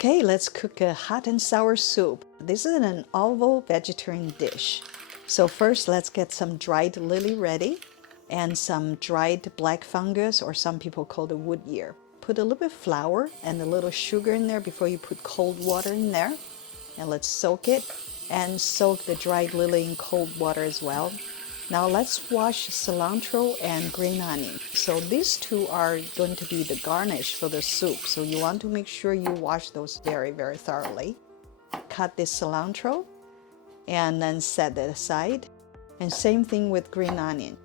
Okay, let's cook a hot and sour soup. This is an oval vegetarian dish. So first, let's get some dried lily ready and some dried black fungus, or some people call it wood ear. Put a little bit of flour and a little sugar in there before you put cold water in there. And let's soak it, and soak the dried lily in cold water as well. Now let's wash cilantro and green onion. So these two are going to be the garnish for the soup. So you want to make sure you wash those very, very thoroughly. Cut this cilantro and then set it aside. And same thing with green onion.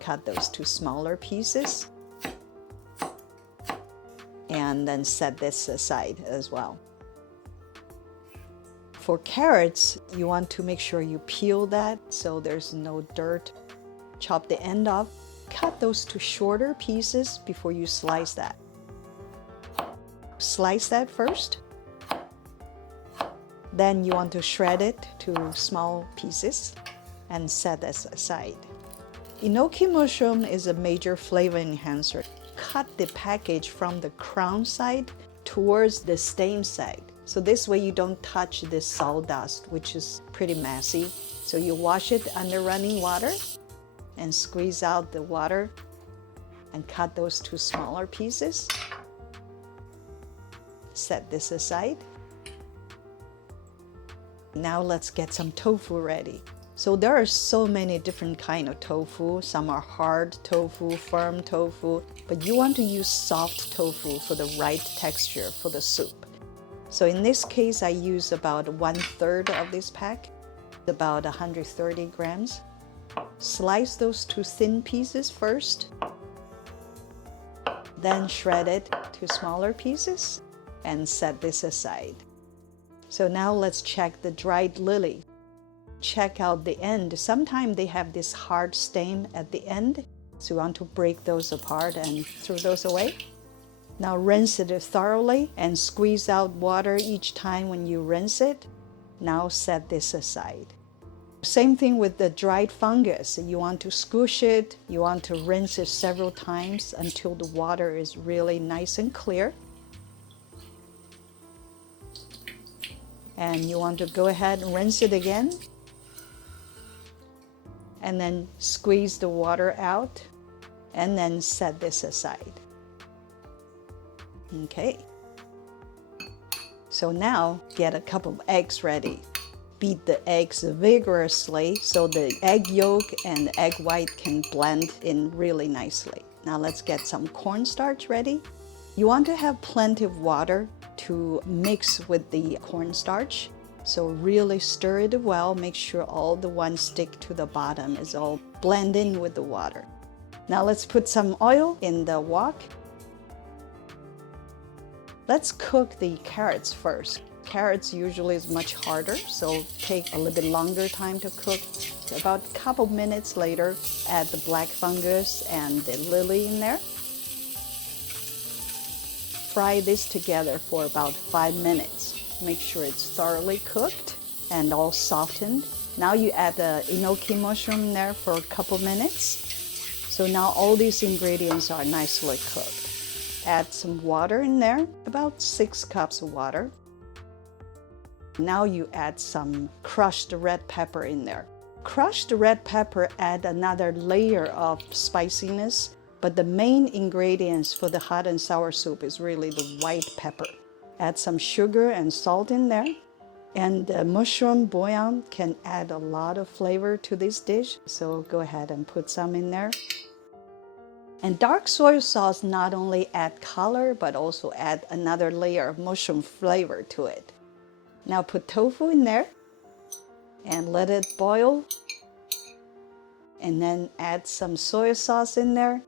Cut those to smaller pieces and then set this aside as well. For carrots, you want to make sure you peel that so there's no dirt. Chop the end off. Cut those to shorter pieces before you slice that. Slice that first. Then you want to shred it to small pieces and set this aside. Enoki mushroom is a major flavor enhancer. Cut the package from the crown side towards the stem side. So this way you don't touch this sawdust, which is pretty messy. So you wash it under running water and squeeze out the water and cut those to smaller pieces. Set this aside. Now let's get some tofu ready. So there are so many different kinds of tofu. Some are hard tofu, firm tofu, but you want to use soft tofu for the right texture for the soup. So in this case, I use about 1/3 of this pack, about 130 grams. Slice those to thin pieces first, then shred it to smaller pieces and set this aside. So now let's check the dried lily. Check out the end. Sometimes they have this hard stem at the end, so you want to break those apart and throw those away. Now rinse it thoroughly and squeeze out water each time when you rinse it. Now set this aside. Same thing with the dried fungus. You want to squish it. You want to rinse it several times until the water is really nice and clear. And you want to go ahead and rinse it again. And then squeeze the water out and then set this aside. Okay, so now get a couple of eggs ready. Beat the eggs vigorously so the egg yolk and the egg white can blend in really nicely. Now let's get some cornstarch ready. You want to have plenty of water to mix with the cornstarch. So really stir it well. Make sure all the ones stick to the bottom is all blend in with the water. Now let's put some oil in the wok. Let's cook the carrots first. Carrots usually is much harder, so take a little bit longer time to cook. About a couple minutes later, add the black fungus and the lily in there. Fry this together for about 5 minutes. Make sure it's thoroughly cooked and all softened. Now you add the enoki mushroom in there for a couple minutes. So now all these ingredients are nicely cooked. Add some water in there, about 6 cups of water. Now you add some crushed red pepper in there. Crushed red pepper add another layer of spiciness, but the main ingredients for the hot and sour soup is really the white pepper. Add some sugar and salt in there. And the mushroom bouillon can add a lot of flavor to this dish, so go ahead and put some in there. And dark soy sauce not only add color, but also add another layer of mushroom flavor to it. Now put tofu in there and let it boil. And then add some soy sauce in there.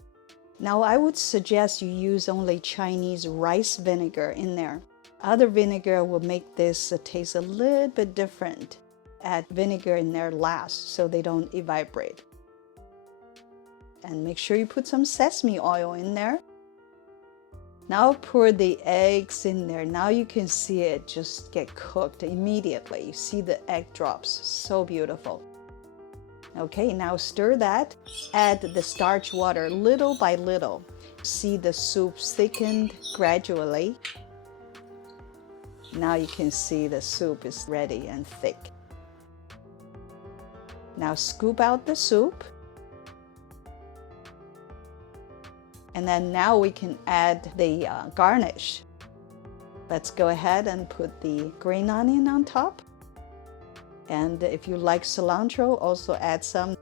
Now I would suggest you use only Chinese rice vinegar in there. Other vinegar will make this taste a little bit different. Add vinegar in there last so they don't evaporate. And make sure you put some sesame oil in there. Now pour the eggs in there. Now you can see it just get cooked immediately. You see the egg drops, so beautiful. Okay, now stir that. Add the starch water little by little. See the soup thickened gradually. Now you can see the soup is ready and thick. Now scoop out the soup. And then now we can add the garnish. Let's go ahead and put the green onion on top. And if you like cilantro, also add some.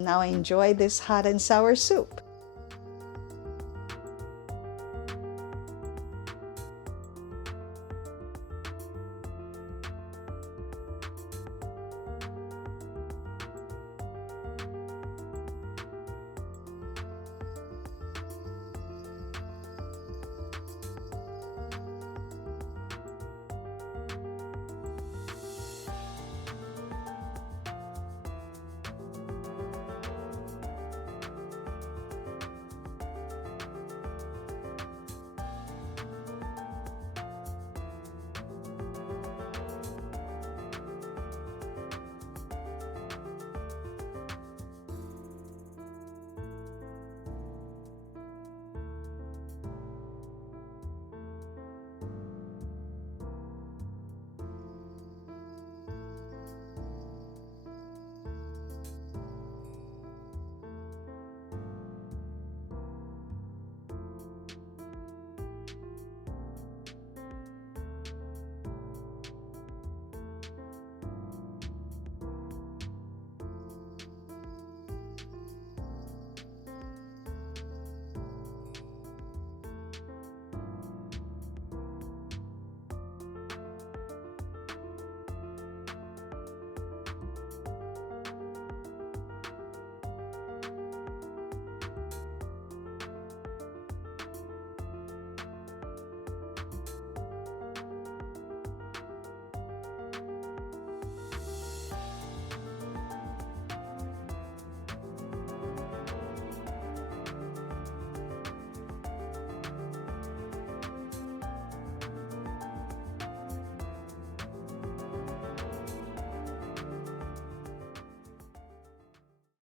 Now enjoy this hot and sour soup.